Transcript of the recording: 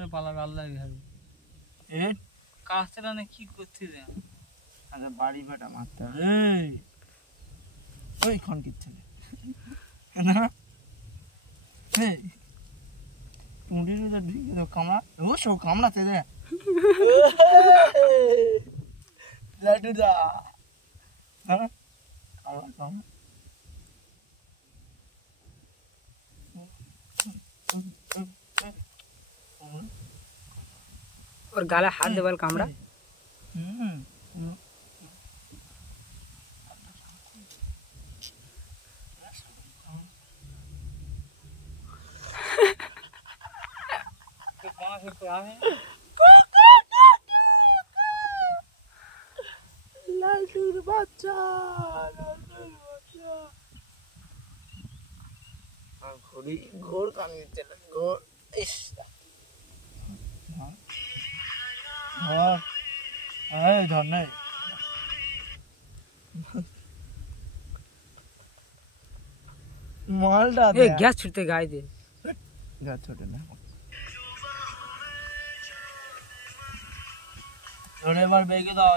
করে পালাবে আল্লাহ ঘাড়ে এ কাছটা না কি করছিস রে আচ্ছা বাড়ি ফাটা মারতে হবে এই ওই খন কিচ্ছে না এই মুড়ির উদর ঢুকে তো কামড়া ও সব কামড়াতে দে লাড্ডু দা হ্যাঁ কামড়া কামড়া और गाला हाथ दे वाल कामड़ा লালটুর বাচ্চা ঘুরি ঘোর কামিয়ে চলে ঘোর ইস ধর নাই मालडा ए गैस छूटते गाय दे गैस छोटे ना थोड़े बार बेगे दाओ